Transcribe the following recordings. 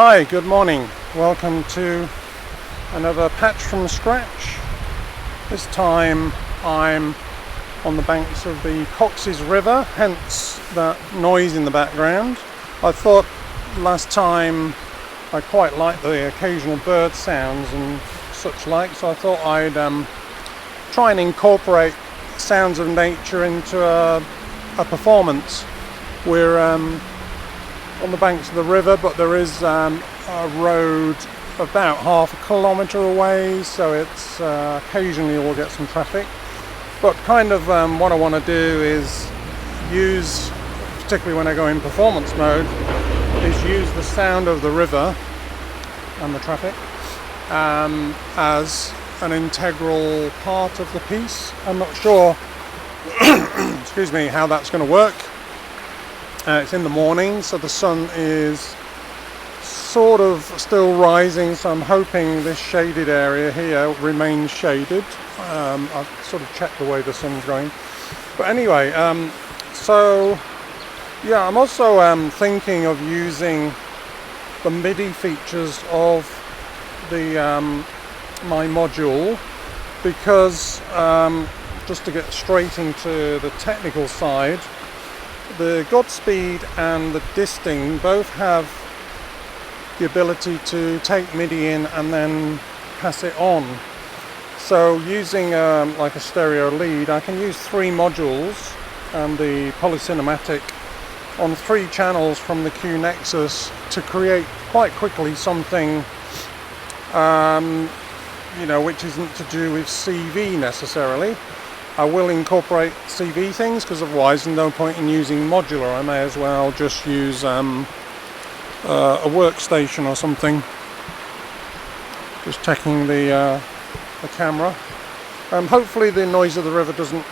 Hi, good morning. Welcome to another patch from scratch. This time I'm on the banks of the Cox's River, hence that noise in the background. I thought last time I quite liked the occasional bird sounds and such like, so I thought I'd try and incorporate sounds of nature into a performance. We're on the banks of the river, but there is a road about half a kilometre away, so it's occasionally we'll get some traffic. But kind of what I want to do is use, particularly when I go in performance mode, is use the sound of the river and the traffic as an integral part of the piece. I'm not sure excuse me, how that's going to work. It's in the morning, so the sun is sort of still rising, so I'm hoping this shaded area here remains shaded. I've sort of checked the way the sun's going. But anyway, so yeah, I'm also thinking of using the MIDI features of the my module, because just to get straight into the technical side, the Godspeed and the Disting both have the ability to take MIDI in and then pass it on. So using like a stereo lead, I can use 3 modules and the PolyCinematic on 3 channels from the QuNexus to create quite quickly something you know, which isn't to do with CV necessarily. I will incorporate CV things, because otherwise there's no point in using Modular. I may as well just use a workstation or something. Just checking the camera. Hopefully the noise of the river doesn't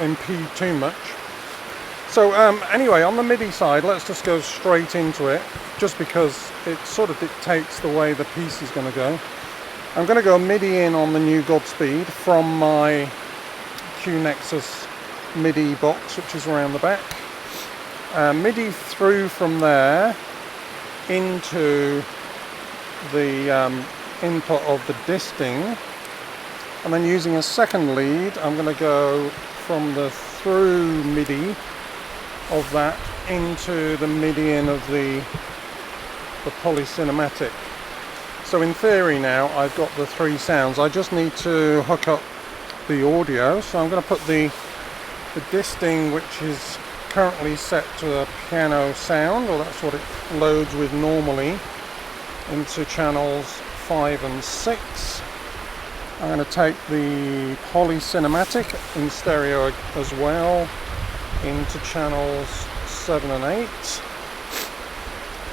impede too much. So anyway, on the MIDI side, let's just go straight into it, just because it sort of dictates the way the piece is going to go. I'm going to go MIDI in on the new Godspeed from my QuNexus MIDI box, which is around the back. MIDI through from there into the input of the Disting, and then using a second lead, I'm going to go from the through MIDI of that into the MIDI in of the PolyCinematic. So in theory now I've got the 3 sounds. I just need to hook up the audio, so I'm going to put the Disting, which is currently set to a piano sound, or that's what it loads with normally, into channels 5 and 6. I'm going to take the PolyCinematic in stereo as well into channels 7 and 8.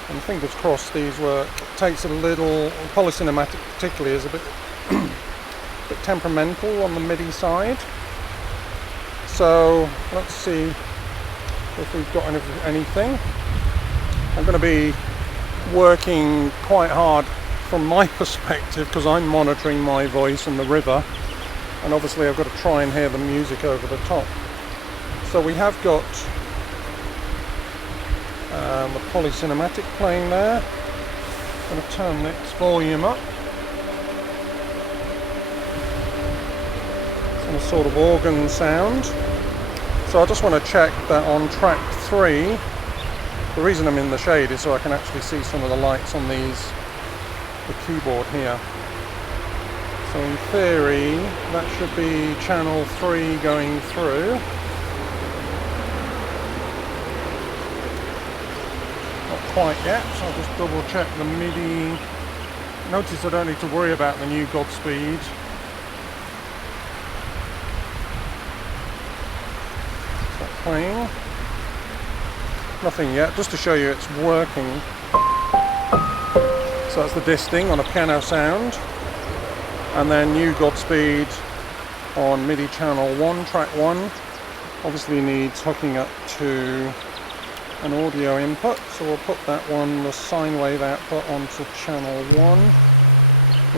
And fingers crossed these work. It takes a little, PolyCinematic particularly is a bit bit temperamental on the MIDI side. So let's see if we've got anything. I'm going to be working quite hard from my perspective, because I'm monitoring my voice and the river, and obviously I've got to try and hear the music over the top. So we have got the PolyCinematic playing there. I'm going to turn its volume up. Some sort of organ sound. So I just want to check that on track 3. The reason I'm in the shade is so I can actually see some of the lights on the keyboard here. So in theory that should be channel 3 going through. Not quite yet, so I'll just double check the MIDI. Notice I don't need to worry about the new Godspeed. Playing. Nothing yet, just to show you it's working. So that's the Disting on a piano sound, and then new Godspeed on MIDI channel 1, track 1. Obviously needs hooking up to an audio input, so we'll put that one, the sine wave output, onto channel 1.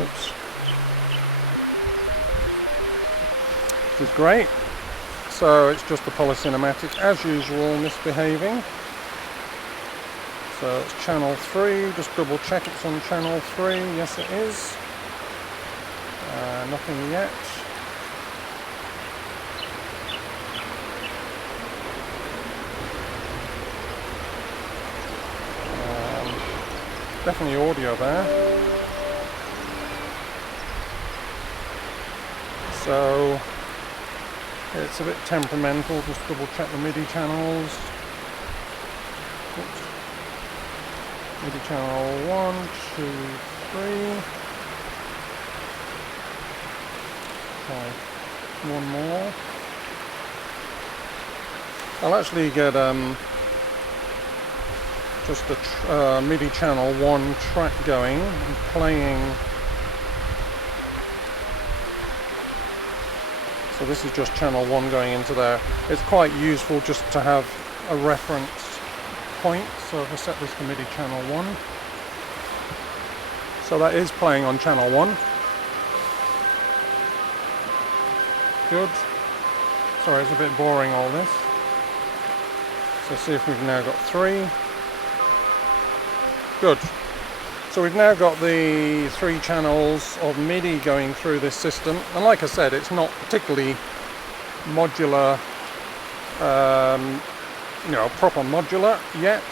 Oops. Which is great. So it's just the PolyCinematic as usual misbehaving. So it's channel 3, just double check it's on channel 3, yes it is. Nothing yet. Definitely audio there. So it's a bit temperamental, just double check the MIDI channels. Oops. MIDI channel 1, 2, 3. Okay, one more. I'll actually get just a MIDI channel 1 track going and playing. So this is just channel 1 going into there. It's quite useful just to have a reference point. So if I set this to MIDI channel 1. So that is playing on channel 1. Good. Sorry, it's a bit boring all this. So see if we've now got 3. Good. So we've now got the 3 channels of MIDI going through this system, and like I said, it's not particularly modular, proper modular yet,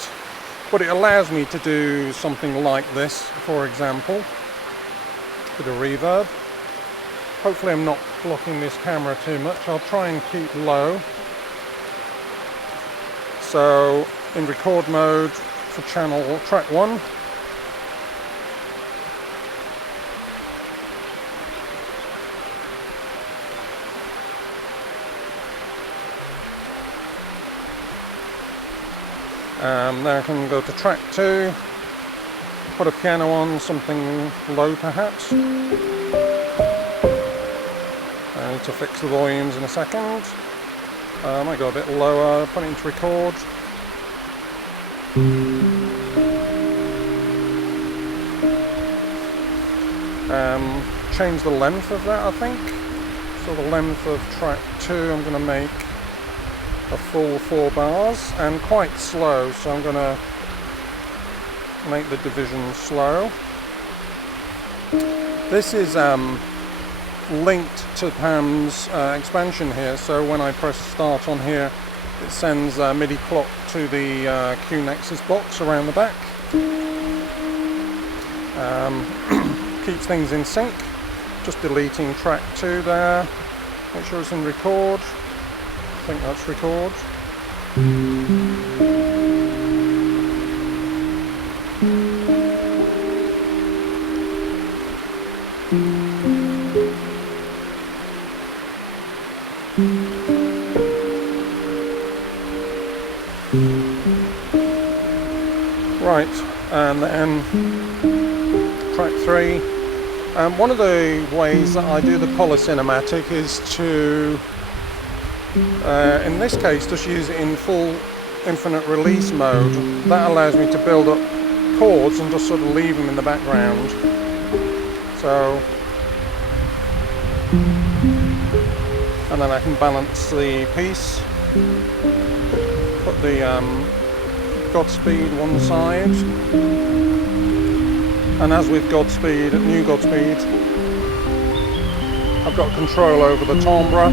but it allows me to do something like this, for example, bit of reverb. Hopefully I'm not blocking this camera too much. I'll try and keep low. So in record mode for channel track 1. Then I can go to track 2, put a piano on, something low perhaps. I need to fix the volumes in a second. I might go a bit lower, put it into record. Change the length of that, I think. So the length of track 2 I'm going to make a full 4 bars and quite slow, so I'm going to make the division slow. This is linked to Pam's expansion here, so when I press start on here it sends MIDI clock to the QuNexus box around the back. Keeps things in sync. Just deleting track 2 there, make sure it's in record. I think that's record. Right, and then track 3. One of the ways that I do the PolyCinematic is to, in this case, just use it in full infinite release mode. That allows me to build up chords and just sort of leave them in the background. So, and then I can balance the piece, put the Godspeed one side, and as with Godspeed, new Godspeed, I've got control over the timbre,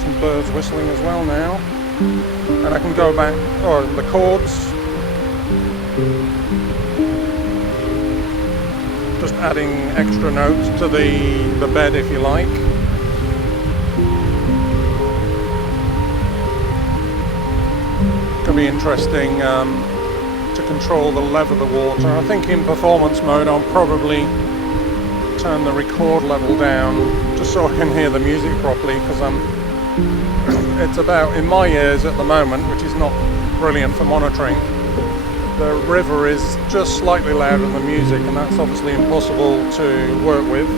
some birds whistling as well now, and I can go back, the chords, just adding extra notes to the bed if you like. Could be interesting to control the level of the water. I think in performance mode I'll probably turn the record level down just so I can hear the music properly, because it's about, in my ears at the moment, which is not brilliant for monitoring, the river is just slightly louder than the music, and that's obviously impossible to work with.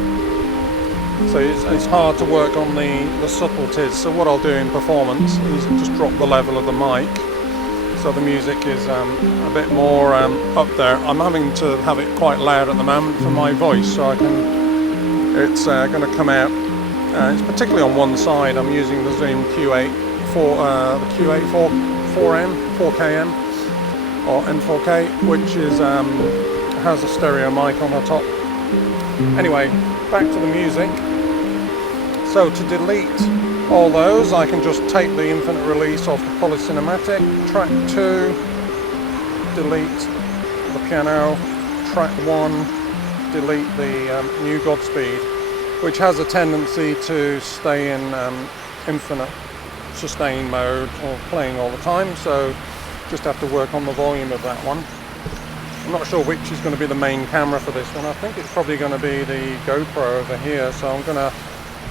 So it's hard to work on the subtleties. So what I'll do in performance is just drop the level of the mic, so the music is a bit more up there. I'm having to have it quite loud at the moment for my voice, so it's going to come out. It's particularly on one side. I'm using the Zoom Q8 4KM, or N4K, which is has a stereo mic on the top. Anyway, back to the music. So to delete all those, I can just take the infinite release off the PolyCinematic, track 2, delete the piano, track 1, delete the new Godspeed, which has a tendency to stay in infinite sustain mode or playing all the time, so just have to work on the volume of that one. I'm not sure which is going to be the main camera for this one. I think it's probably going to be the GoPro over here, so I'm going to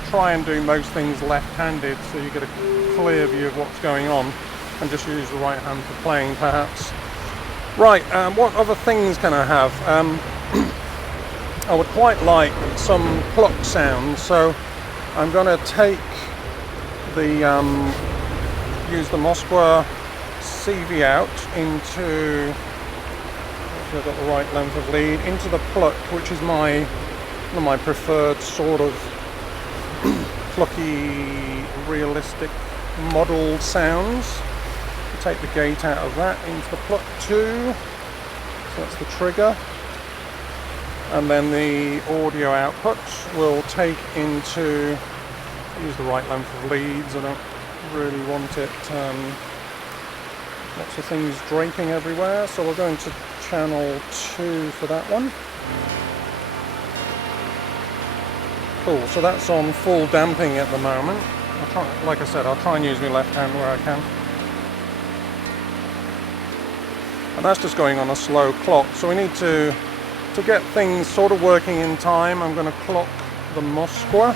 try and do most things left-handed so you get a clear view of what's going on, and just use the right hand for playing perhaps. Right, what other things can I have? I would quite like some Pluck sounds, so I'm going to take the use the Moskwa CV out into, if I've got the right length of lead, into the Pluck, which is one of my preferred sort of plucky, realistic model sounds. Take the gate out of that into the Pluck 2, so that's the trigger, and then the audio output will take into, use the right length of leads, I don't really want it lots of things draping everywhere, so we'll go into channel 2 for that one. Cool, so that's on full damping at the moment. Like I said, I'll try and use my left hand where I can. And that's just going on a slow clock, so we need to get things sort of working in time. I'm going to clock the Moskwa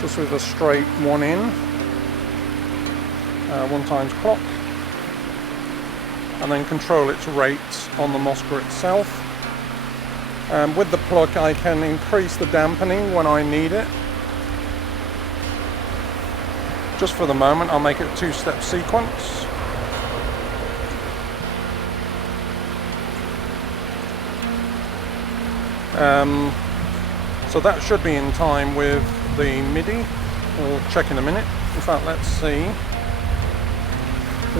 just with a straight 1 in, 1 times clock, and then control its rate on the Moskwa itself. With the Pluck I can increase the dampening when I need it. Just for the moment I'll make it a 2-step sequence. So that should be in time with the MIDI. We'll check in a minute. In fact, let's see.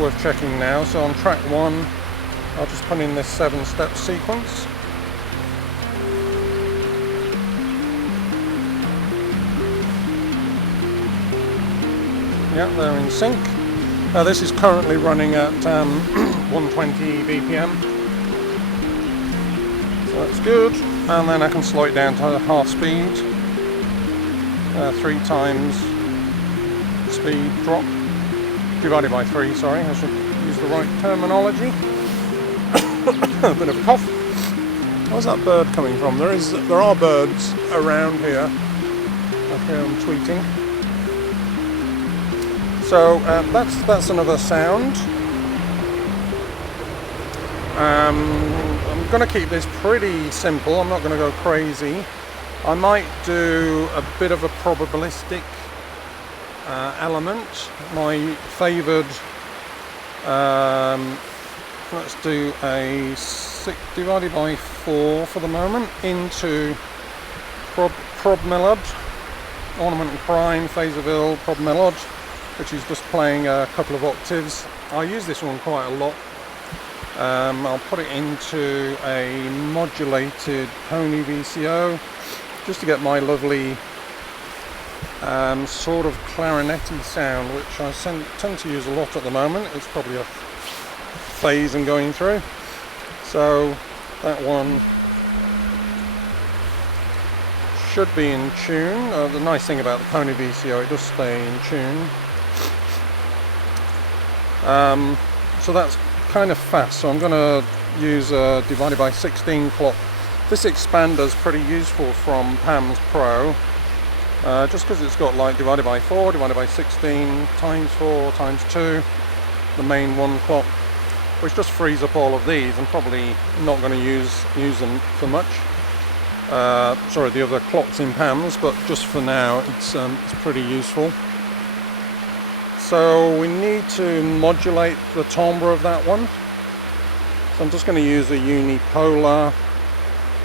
Worth checking now. So on track 1, I'll just put in this 7-step sequence. Yeah, they're in sync. This is currently running at 120 BPM. So that's good. And then I can slow it down to half speed, 3 times speed drop, divided by 3, sorry, I should use the right terminology. A bit of a cough. Where's that bird coming from? There are birds around here. Okay, I'm tweeting. So that's another sound. I'm going to keep this pretty simple. I'm not going to go crazy. I might do a bit of a probabilistic element. My favoured, let's do a 6 divided by 4 for the moment, into ProbMelod, Ornament and Prime, Phaseville, ProbMelod, which is just playing a couple of octaves. I use this one quite a lot. I'll put it into a modulated Pony VCO just to get my lovely sort of clarinety sound, which I tend to use a lot at the moment. It's probably a phase I'm going through. So that one should be in tune. The nice thing about the Pony VCO, it does stay in tune. So that's kind of fast, so I'm going to use a divided by 16 clock. This expander's pretty useful from Pam's Pro, just because it's got like divided by 4, divided by 16, times 4, times 2, the main 1 clock, which just frees up all of these. I'm probably not going to use them for much. Sorry, the other clocks in Pam's, but just for now it's pretty useful. So we need to modulate the timbre of that one. So I'm just going to use a unipolar,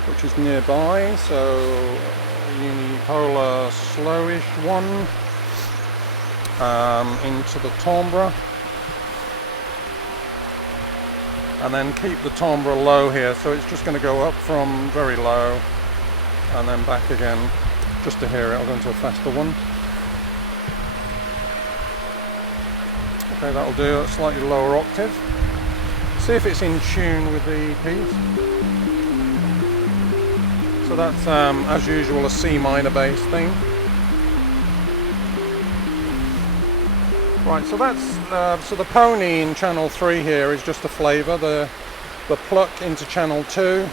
which is nearby. So a unipolar slowish one into the timbre. and then keep the timbre low here, so it's just going to go up from very low and then back again just to hear it. I'll go into a faster one. Okay, that'll do a slightly lower octave. See if it's in tune with the piece. So that's as usual a C minor bass thing. Right, so that's so the pony in channel 3 here is just a flavour. The pluck into channel 2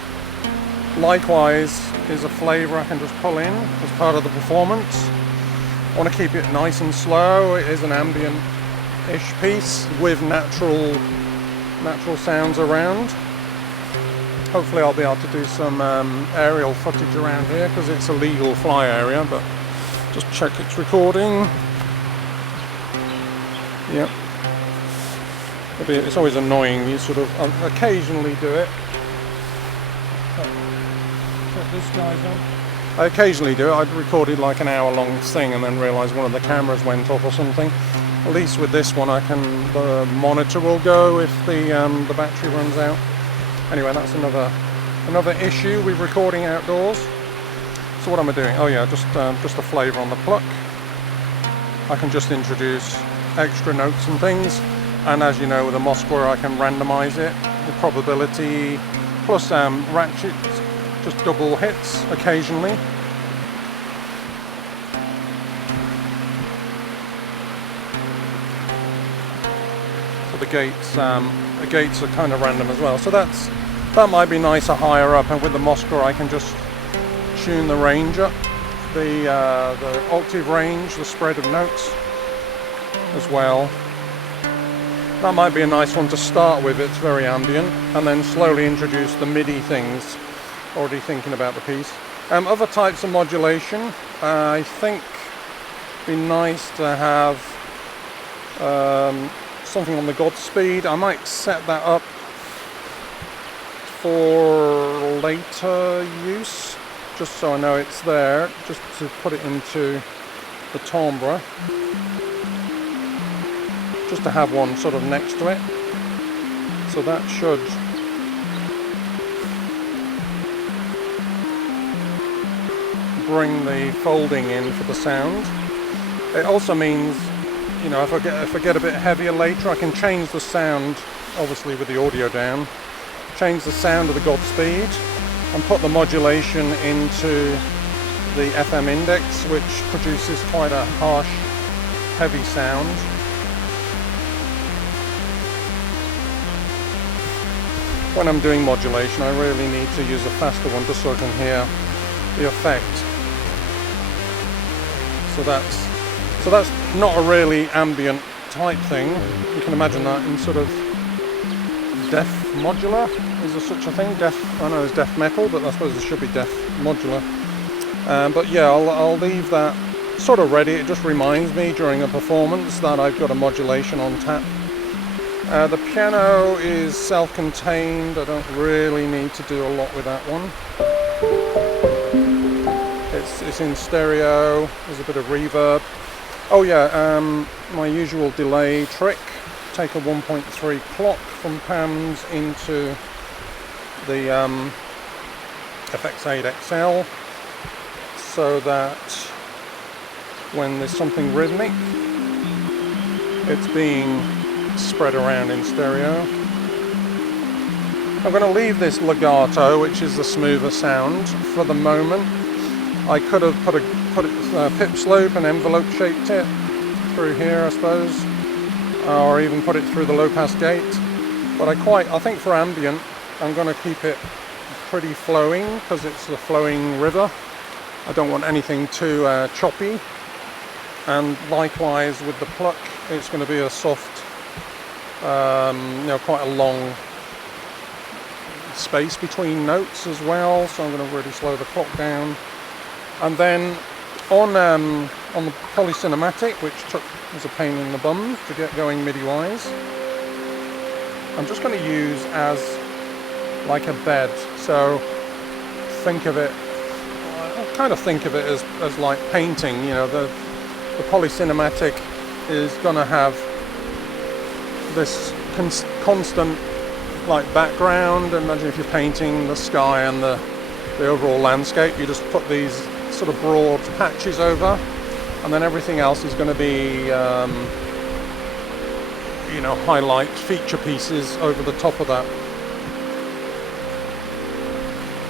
likewise is a flavour I can just pull in as part of the performance. I want to keep it nice and slow. It is an ambient-ish piece with natural sounds around. Hopefully I'll be able to do some aerial footage around here because it's a legal fly area, but just check it's recording. Yep. It's always annoying, you sort of occasionally do it. Put this guy's on. I occasionally do it. I'd recorded like an hour-long thing and then realised one of the cameras went off or something. At least with this one, the monitor will go if the battery runs out. Anyway, that's another issue with recording outdoors. So what am I doing? Oh yeah, just a flavour on the pluck. I can just introduce extra notes and things, and as you know, with the Moskwa I can randomise it, the probability, plus ratchets, just double hits occasionally. So the gates are kind of random as well. So that might be nicer higher up, and with the Moskwa I can just tune the range up, the octave range, the spread of notes as well. That might be a nice one to start with, it's very ambient, and then slowly introduce the MIDI things, already thinking about the piece. Other types of modulation, I think it'd be nice to have something on the Godspeed. I might set that up for later use, just so I know it's there, just to put it into the timbre. Just to have one sort of next to it. So that should bring the folding in for the sound. It also means, you know, if I get a bit heavier later, I can change the sound, obviously with the audio down, change the sound of the Godspeed and put the modulation into the FM index, which produces quite a harsh, heavy sound. When I'm doing modulation, I really need to use a faster one just so I can hear the effect. So that's not a really ambient type thing. You can imagine that in sort of death modular. Is there such a thing? I know there's death metal, but I suppose there should be death modular. But yeah, I'll leave that sort of ready. It just reminds me during a performance that I've got a modulation on tap. The piano is self-contained. I don't really need to do a lot with that one. It's in stereo. There's a bit of reverb. Oh yeah, my usual delay trick. Take a 1.3 clock from Pam's into the FX8 XL, so that when there's something rhythmic, it's being spread around in stereo. I'm going to leave this legato, which is the smoother sound, for the moment. I could have put it pip slope and envelope shaped it through here, I suppose, or even put it through the low pass gate. But I think for ambient, I'm going to keep it pretty flowing because it's a flowing river. I don't want anything too choppy. And likewise with the pluck, it's going to be a soft, quite a long space between notes as well, so I'm going to really slow the clock down. And then on the PolyCinematic, which was a pain in the bum to get going MIDI wise, I'm just going to use as like a bed. So think of it, I kind of think of it as like painting. You know, the PolyCinematic is going to have this constant like background. Imagine if you're painting the sky and the overall landscape, you just put these sort of broad patches over, and then everything else is going to be you know, highlight feature pieces over the top of that.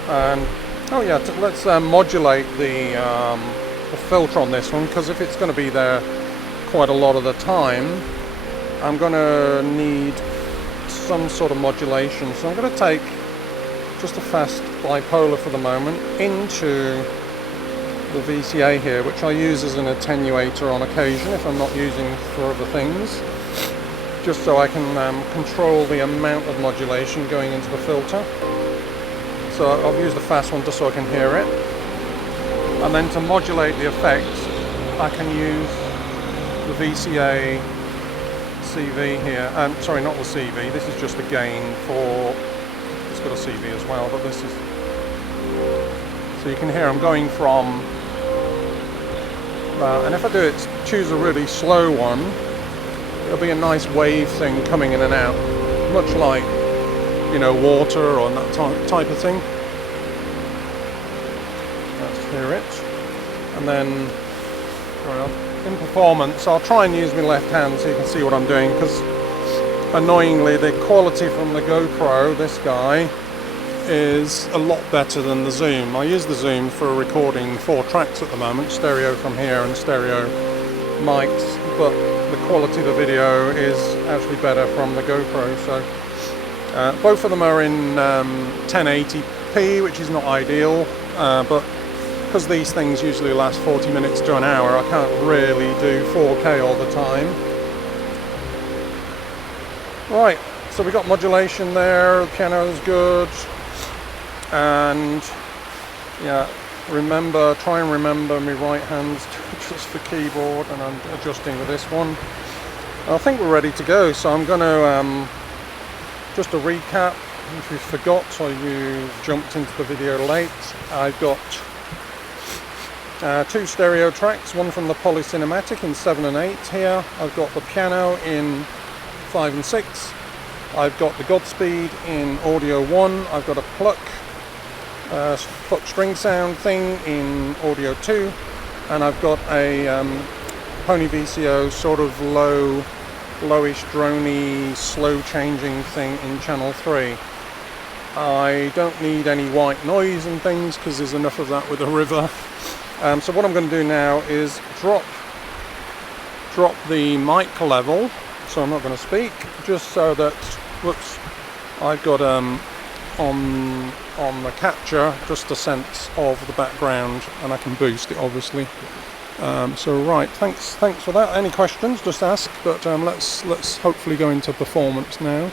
And oh yeah, let's modulate the filter on this one, because if it's going to be there quite a lot of the time, I'm going to need some sort of modulation. So I'm going to take just a fast bipolar for the moment into the VCA here, which I use as an attenuator on occasion if I'm not using for other things, just so I can control the amount of modulation going into the filter. So I'll use the fast one just so I can hear it, and then to modulate the effect I can use the VCA CV here. Sorry, not the CV, this is just a gain for, it's got a CV as well, but this is, so you can hear I'm going from, and if I do it, choose a really slow one, it'll be a nice wave thing coming in and out, much like, you know, water or that type of thing. Let's hear it. And then, well, in performance, I'll try and use my left hand so you can see what I'm doing, because annoyingly the quality from the GoPro, this guy, is a lot better than the zoom. I use the zoom for recording 4 tracks at the moment, stereo from here and stereo mics, but the quality of the video is actually better from the GoPro. So both of them are in 1080p, which is not ideal, but because these things usually last 40 minutes to an hour, I can't really do 4K all the time. Right, so we got modulation there, the piano is good, and yeah, try and remember my right hand's just for keyboard, and I'm adjusting with this one. I think we're ready to go, so I'm going to just a recap. If you forgot or you jumped into the video late, I've got 2 stereo tracks, one from the PolyCinematic in 7 and 8 here. I've got the piano in 5 and 6. I've got the Godspeed in audio 1. I've got a Pluck string sound thing in audio 2, and I've got a Pony VCO sort of lowish droney slow changing thing in channel 3. I don't need any white noise and things because there's enough of that with the river. So what I'm going to do now is drop the mic level, so I'm not going to speak, just so that, whoops, I've got on the capture just a sense of the background, and I can boost it obviously. So right, thanks for that. Any questions, just ask, but let's hopefully go into performance now.